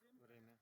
Время.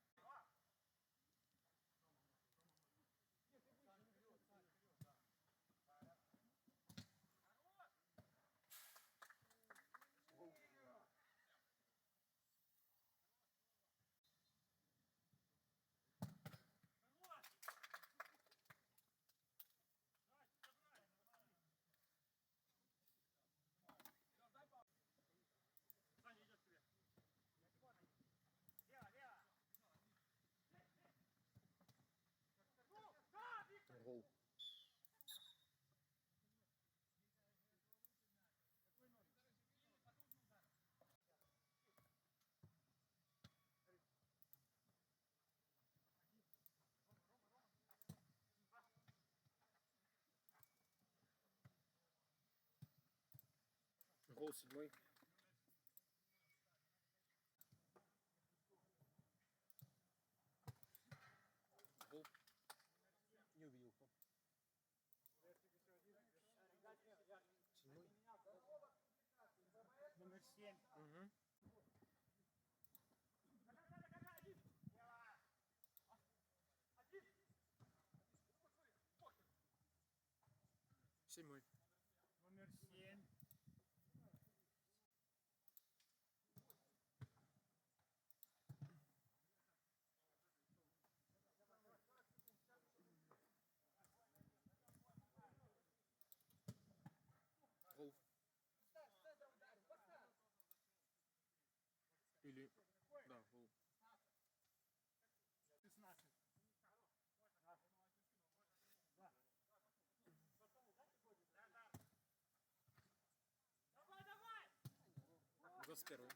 Гол седьмой. Гол. Не увидел. Седьмой. Номер 7. Угу. Седьмой. Или... Да, гол. 16. Двадцать первый.